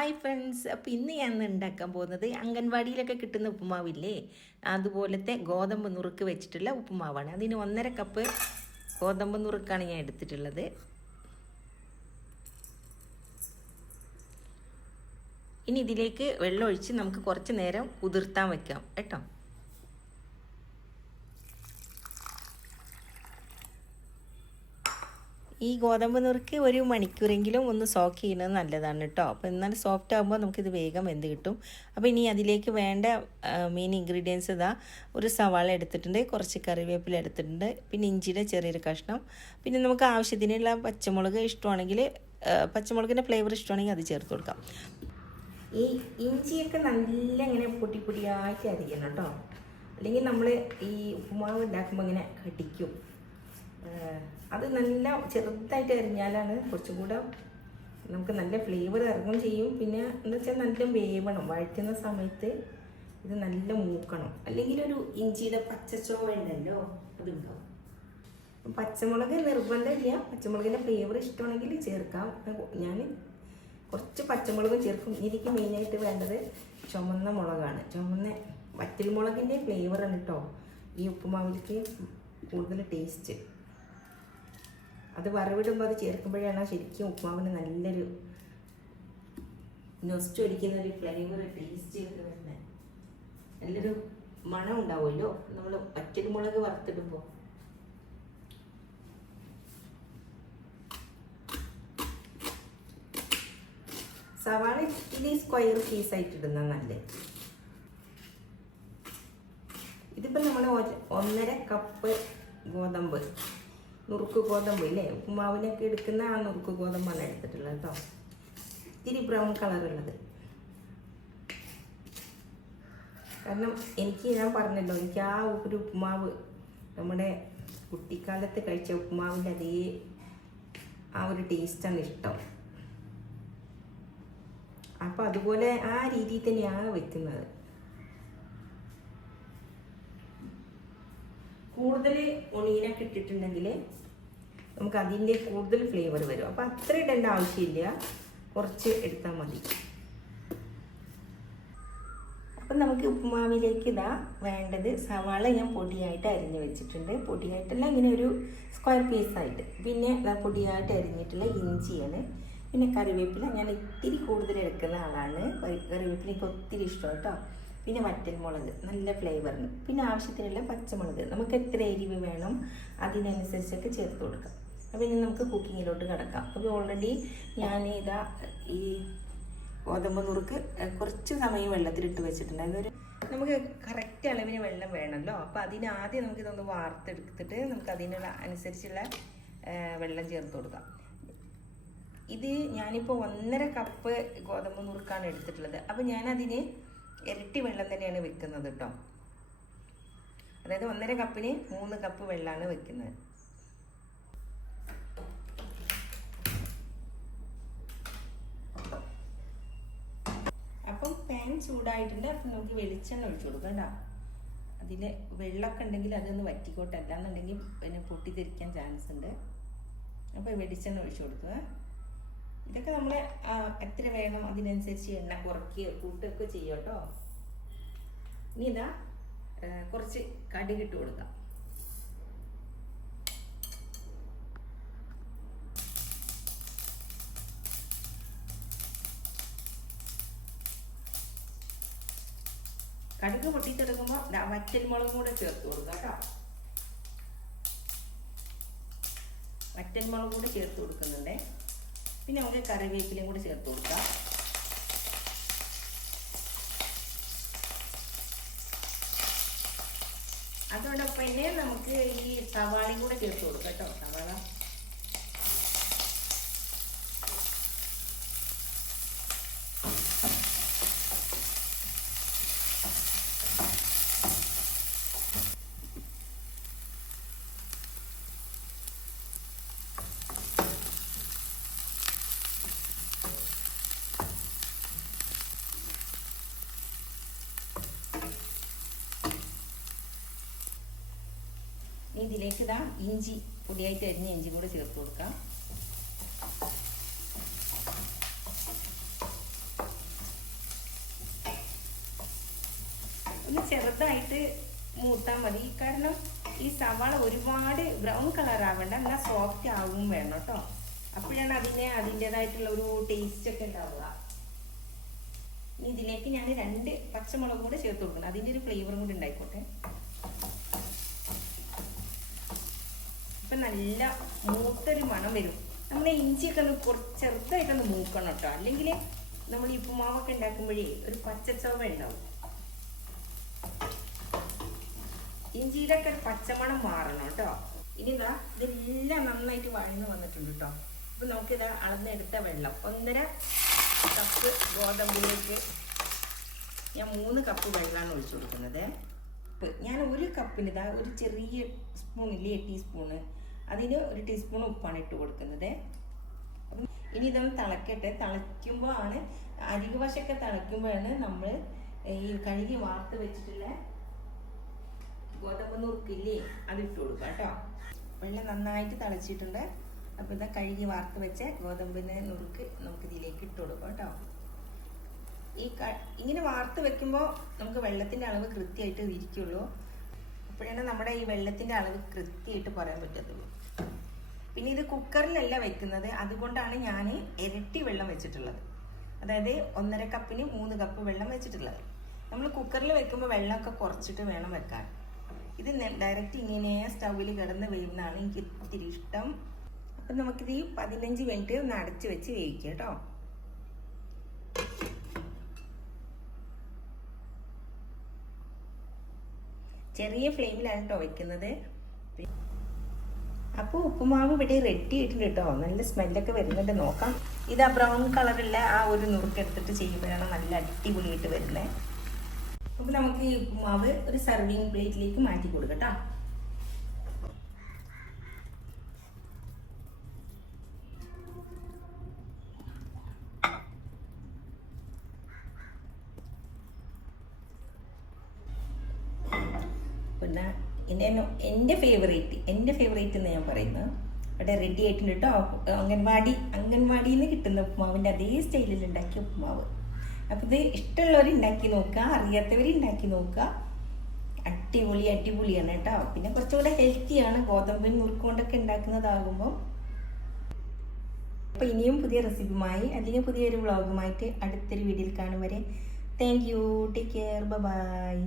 Hi friends, അപ്പോൾ ഇന്ന് ഞാൻ ഉണ്ടാക്കാൻ പോകുന്നത് അംഗൻവാടിയിലൊക്കെ കിട്ടുന്ന ഉപ്പുമാവില്ലേ, അതുപോലത്തെ ഗോതമ്പ് നുറുക്ക് വെച്ചിട്ടുള്ള ഉപ്പുമാവാണ്. അതിന് 1.5 കപ്പ് ഗോതമ്പ് നുറുക്കാണ് ഞാൻ എടുത്തിട്ടുള്ളത്. ഇനി ഇതിലേക്ക് വെള്ളം ഒഴിച്ച് നമുക്ക് കുറച്ച് നേരം കുതിർത്താൻ വെക്കാം കേട്ടോ. ഈ ഗോതമ്പ് നുറുക്ക് 1 മണിക്കൂറെങ്കിലും ഒന്ന് സോക്ക് ചെയ്യുന്നത് നല്ലതാണ് കേട്ടോ. അപ്പോൾ എന്നാൽ സോഫ്റ്റ് ആകുമ്പോൾ നമുക്കിത് വേഗം വെന്ത് കിട്ടും. അപ്പോൾ ഇനി അതിലേക്ക് വേണ്ട മെയിൻ ഇൻഗ്രീഡിയൻസ് ഇതാ: ഒരു സവാള എടുത്തിട്ടുണ്ട്, കുറച്ച് കറിവേപ്പില എടുത്തിട്ടുണ്ട്, പിന്നെ ഇഞ്ചിയുടെ ചെറിയൊരു കഷ്ണം, പിന്നെ നമുക്ക് ആവശ്യത്തിനുള്ള പച്ചമുളക് ഇഷ്ടമാണെങ്കിൽ, പച്ചമുളകിൻ്റെ ഫ്ലേവർ ഇഷ്ടമാണെങ്കിൽ അത് ചേർത്ത് കൊടുക്കാം. ഈ ഇഞ്ചിയൊക്കെ നല്ല ഇങ്ങനെ പൊട്ടി പൊടിയായിട്ട് അരിയണം കേട്ടോ, അല്ലെങ്കിൽ നമ്മൾ ഈ ഉപ്പുമാവ് ഉണ്ടാക്കുമ്പോൾ ഇങ്ങനെ കടിക്കും. അത് നല്ല ചെറുതായിട്ട് അരിഞ്ഞാലാണ് കുറച്ചും കൂടെ നമുക്ക് നല്ല ഫ്ലേവർ ഇറങ്ങും ചെയ്യും. പിന്നെ എന്ന് വെച്ചാൽ നല്ല വേവണം, വഴറ്റുന്ന സമയത്ത് ഇത് നല്ല മൂക്കണം, അല്ലെങ്കിൽ ഒരു ഇഞ്ചിയുടെ പച്ചച്ചോവ ഉണ്ടല്ലോ അതുണ്ടാവും. പച്ചമുളക് നിർബന്ധമില്ല, പച്ചമുളകിൻ്റെ ഫ്ലേവർ ഇഷ്ടമാണെങ്കിൽ ചേർക്കാം. ഞാൻ കുറച്ച് പച്ചമുളക് ചേർക്കും. എനിക്ക് മെയിനായിട്ട് വേണ്ടത് ചുമന്ന മുളകാണ്. ചുമന്ന വറ്റൽ മുളകിൻ്റെ ഫ്ലേവറാണ് കേട്ടോ ഈ ഉപ്പുമാവിലേക്ക് കൂടുതൽ ടേസ്റ്റ്. അത് വറവിടുമ്പോൾ അത് ചേർക്കുമ്പോഴാണ് ശരിക്കും ഉപ്പുമാവിന് നല്ലൊരു നൊസ്റ്റൊലിക്കുന്നൊരു ഫ്ലേവർ ടേസ്റ്റ് ഒക്കെ വരുന്നത്. നല്ലൊരു മണം ഉണ്ടാവുമല്ലോ നമ്മൾ വറ്റൽമുളക് വറുത്തിടുമ്പോൾ. സവാള ഇത്തിരി സ്ക്വയർ പീസായിട്ട് ഇടുന്ന നല്ലത്. ഇതിപ്പോൾ നമ്മൾ 1.5 കപ്പ് ഗോതമ്പ്, നുറുക്ക് ഗോതമ്പ് ഇല്ലേ, ഉപ്പുമാവിനൊക്കെ എടുക്കുന്ന ആ നുറുക്ക് ഗോതമ്പാണ് എടുത്തിട്ടുള്ളത് കേട്ടോ. ഇത്തിരി ബ്രൗൺ കളറുള്ളത്. കാരണം ഞാൻ പറഞ്ഞല്ലോ, എനിക്ക് ആ ഒരു ഉപ്പുമാവ് നമ്മുടെ കുട്ടിക്കാലത്ത് കഴിച്ച ഉപ്പുമാവിൻ്റെ അതേ ആ ഒരു ടേസ്റ്റാണ് ഇഷ്ടം. അപ്പോൾ അതുപോലെ ആ രീതിയിൽ തന്നെയാണ് വെക്കുന്നത്. കൂടുതൽ ഒണീനൊക്കെ ഇട്ടിട്ടുണ്ടെങ്കിൽ നമുക്ക് അതിൻ്റെ കൂടുതൽ ഫ്ലേവർ വരും. അപ്പോൾ അത്ര ഇടേണ്ട ആവശ്യമില്ല, കുറച്ച് എടുത്താൽ മതി. അപ്പം നമുക്ക് ഉപ്പുമാവിലേക്ക് ഇതാ വേണ്ടത് സവാള ഞാൻ പൊടിയായിട്ട് അരിഞ്ഞ് വെച്ചിട്ടുണ്ട്. പൊടിയായിട്ടല്ല, ഇങ്ങനെ ഒരു സ്ക്വയർ പീസായിട്ട്. പിന്നെ പൊടിയായിട്ട് അരിഞ്ഞിട്ടുള്ള ഇഞ്ചിയാണ്. പിന്നെ കറിവേപ്പില ഞാൻ ഇത്തിരി കൂടുതൽ എടുക്കുന്ന ആളാണ്. കറിവേപ്പില എനിക്ക് ഒത്തിരി ഇഷ്ടം കേട്ടോ. പിന്നെ വറ്റൽമുളക് നല്ല ഫ്ലേവറിന്. പിന്നെ ആവശ്യത്തിനുള്ള പച്ചമുളക്, നമുക്ക് എത്ര എരിവ് വേണം അതിനനുസരിച്ചൊക്കെ ചേർത്ത് കൊടുക്കാം. അപ്പോൾ ഇനി നമുക്ക് കുക്കിങ്ങിലോട്ട് കിടക്കാം. അപ്പോൾ ഓൾറെഡി ഞാൻ ഈ ഗോതമ്പ് നുറുക്ക് കുറച്ച് സമയം വെള്ളത്തിലിട്ട് വെച്ചിട്ടുണ്ട്. അതൊരു നമുക്ക് കറക്റ്റ് അളവിന് വെള്ളം വേണമല്ലോ. അപ്പോൾ അതിനാദ്യം നമുക്കിതൊന്ന് വാർത്തെടുത്തിട്ട് നമുക്ക് അതിനുള്ള അനുസരിച്ചുള്ള വെള്ളം ചേർത്ത് കൊടുക്കാം. ഇത് ഞാനിപ്പോൾ 1.5 കപ്പ് ഗോതമ്പ് നുറുക്കാണ് എടുത്തിട്ടുള്ളത്. അപ്പോൾ ഞാനതിന് ഇരട്ടി വെള്ളം തന്നെയാണ് വെക്കുന്നത് കേട്ടോ. അതായത് 1.5 കപ്പിന് 3 കപ്പ് വെള്ളമാണ് വെക്കുന്നത്. അപ്പം പാൻ ചൂടായിട്ടുണ്ട്. അപ്പം നമുക്ക് വെളിച്ചെണ്ണ ഒഴിച്ചു കൊടുക്കാം കേട്ടോ. അതിൽ വെള്ളമൊക്കെ ഉണ്ടെങ്കിൽ അതൊന്ന് വറ്റിക്കോട്ടെ, അല്ലാന്നുണ്ടെങ്കിൽ പിന്നെ പൊട്ടിത്തെറിക്കാൻ ചാൻസ് ഉണ്ട്. അപ്പോൾ വെളിച്ചെണ്ണ ഒഴിച്ചു കൊടുക്കുക. ഇതൊക്കെ നമ്മൾ എത്ര വേണം അതിനനുസരിച്ച് എണ്ണ കുറയ്ക്കുകയോ കൂട്ടുകയൊക്കെ ചെയ്യും കേട്ടോ. ഇനി ഇതാ കുറച്ച് കടുകിട്ട് കൊടുക്കാം. കടുക് പൊട്ടിച്ചെടുക്കുമ്പോൾ വറ്റൽമുളകും കൂടെ ചേർത്ത് കൊടുക്കാം കേട്ടോ. വറ്റൽമുളകും കൂടെ ചേർത്ത് കൊടുക്കുന്നുണ്ട്. പിന്നെ നമുക്ക് കറിവേപ്പിലയും കൂടി ചേർത്ത് കൊടുക്കാം. അതോടൊപ്പം തന്നെ നമുക്ക് ഈ സവാളയും കൂടെ ചേർത്ത് കൊടുക്കാം കേട്ടോ. സവാള ഇതിലേക്ക് ഇതാ ഇഞ്ചി, പൊടിയായിട്ട് അരിഞ്ഞ ഇഞ്ചി കൂടെ ചേർത്ത് കൊടുക്കാം. ചെറുതായിട്ട് മൂത്താൽ മതി. കാരണം ഈ സവാള ഒരുപാട് ബ്രൗൺ കളർ ആവേണ്ട, എന്നാൽ സോഫ്റ്റ് ആവും വേണം കേട്ടോ. അപ്പോഴാണ് അതിൻ്റെതായിട്ടുള്ള ഒരു ടേസ്റ്റ് ഒക്കെ ഉണ്ടാവുക. ഇനി ഇതിലേക്ക് ഞാൻ 2 പച്ചമുളകും കൂടെ ചേർത്ത് കൊടുക്കണം, അതിൻ്റെ ഒരു ഫ്ലേവറും കൂടി ഉണ്ടായിക്കോട്ടെ. ഇപ്പം നല്ല മൂത്തൊരു മണം വരും. നമ്മളെ ഇഞ്ചിയൊക്കെ ഒന്ന് ചെറുതായിട്ടൊന്ന് മൂക്കണം കേട്ടോ, അല്ലെങ്കിൽ നമ്മൾ ഈ ഉപ്പുമാവൊക്കെ ഉണ്ടാക്കുമ്പോഴേ ഒരു പച്ചച്ചവ ഉണ്ടാവും. ഇഞ്ചിയുടെ ഒക്കെ പച്ചമണം മാറണം കേട്ടോ. ഇനി ഇതെല്ലാം നന്നായിട്ട് വഴന്ന് വന്നിട്ടുണ്ട് കേട്ടോ. അപ്പൊ നമുക്കിത് അളന്നെടുത്ത വെള്ളം 1.5 കപ്പ് ഗോതമ്പിലേക്ക് ഞാൻ 3 കപ്പ് വെള്ളമാണ് ഒഴിച്ചു കൊടുക്കുന്നത്. ഞാൻ 1 കപ്പിന് ഒരു ചെറിയ സ്പൂണില്ലേ, ടീസ്പൂണ്, അതിന് 1 ടീസ്പൂൺ ഉപ്പാണ് ഇട്ട് കൊടുക്കുന്നത്. ഇനി ഇതൊന്ന് തിളക്കട്ടെ. തിളയ്ക്കുമ്പോൾ ആണ് അരികുവശമൊക്കെ തിളയ്ക്കുമ്പോഴാണ് നമ്മൾ ഈ കഴുകി വാർത്ത് വെച്ചിട്ടുള്ള ഗോതമ്പ് നുറുക്കില്ലേ അതിട്ട് കൊടുക്കുക കേട്ടോ. വെള്ളം നന്നായിട്ട് തിളച്ചിട്ടുണ്ട്. അപ്പോൾ ഇതാ കഴുകി വാർത്ത് വെച്ച ഗോതമ്പിൻ്റെ നുറുക്ക് നമുക്ക് ഇതിലേക്ക് ഇട്ട് കൊടുക്കാം കേട്ടോ. ഇങ്ങനെ വാർത്ത് വെക്കുമ്പോൾ നമുക്ക് വെള്ളത്തിൻ്റെ അളവ് കൃത്യമായിട്ട് ഇരിക്കുള്ളൂ. അപ്പോഴാണ് നമ്മുടെ ഈ വെള്ളത്തിൻ്റെ അളവ് കൃത്യമായിട്ട് പറയാൻ പറ്റത്തുള്ളൂ. പിന്നെ ഇത് കുക്കറിലല്ല വെക്കുന്നത്, അതുകൊണ്ടാണ് ഞാൻ ഇരട്ടി വെള്ളം വെച്ചിട്ടുള്ളത്. അതായത് 1.5 കപ്പിന് 3 കപ്പ് വെള്ളം വെച്ചിട്ടുള്ളത്. നമ്മൾ കുക്കറിൽ വെക്കുമ്പോൾ വെള്ളമൊക്കെ കുറച്ചിട്ട് വേണം വെക്കാൻ. ഇത് ഡയറക്റ്റ് ഇങ്ങനെ സ്റ്റൗവിൽ കിടന്ന് വേവുന്നതാണ് എനിക്ക് ഇത്തിരി ഇഷ്ടം. അപ്പം നമുക്കിത് 15 മിനിറ്റ് ഒന്ന് അടച്ച് വെച്ച് വേവിക്കാം കേട്ടോ. ചെറിയ ഫ്ലെയിമിലാണ് കേട്ടോ വെക്കുന്നത്. അപ്പോൾ ഉപ്പുമാവ് ഇവിടെ റെഡി ആയിട്ടുണ്ട് കേട്ടോ. നല്ല സ്മെല്ലൊക്കെ വരുന്നുണ്ട്, നോക്കാം. ഇത് ആ ബ്രൗൺ കളറുള്ള ആ ഒരു നുറുക്കെടുത്തിട്ട് ചെയ്യുമ്പോഴാണ് നല്ല അടിപൊളിയായിട്ട് വരുന്നത്. അപ്പോൾ നമുക്ക് ഈ ഉപ്പുമാവ് ഒരു സർവിങ് പ്ലേറ്റിലേക്ക് മാറ്റി കൊടുക്കട്ടോ. പിന്നെ എൻ്റെ ഫേവറേറ്റ് എന്ന് ഞാൻ പറയുന്നത് ഇവിടെ റെഡി ആയിട്ടുണ്ട് കേട്ടോ. അംഗൻവാടിയിൽ നിന്ന് കിട്ടുന്ന ഉപ്പുമാവിൻ്റെ അതേ സ്റ്റൈലിൽ ഉണ്ടാക്കിയ ഉപ്പുമാവ്. അപ്പോൾ ഇത് ഇഷ്ടമുള്ളവർ ഉണ്ടാക്കി നോക്കുക, അറിയാത്തവർ ഉണ്ടാക്കി നോക്കുക. അടിപൊളിയാണ് കേട്ടോ. പിന്നെ കുറച്ചുകൂടെ ഹെൽത്തിയാണ് ഗോതമ്പിൻ നുറുക്ക് കൊണ്ടൊക്കെ ഉണ്ടാക്കുന്നതാകുമ്പോൾ. അപ്പോൾ ഇനിയും പുതിയ റെസിപ്പിയുമായി അല്ലെങ്കിൽ പുതിയൊരു വ്ളോഗുമായിട്ട് അടുത്തൊരു വീഡിയോയിൽ കാണും വരെ thank you. Take care. By.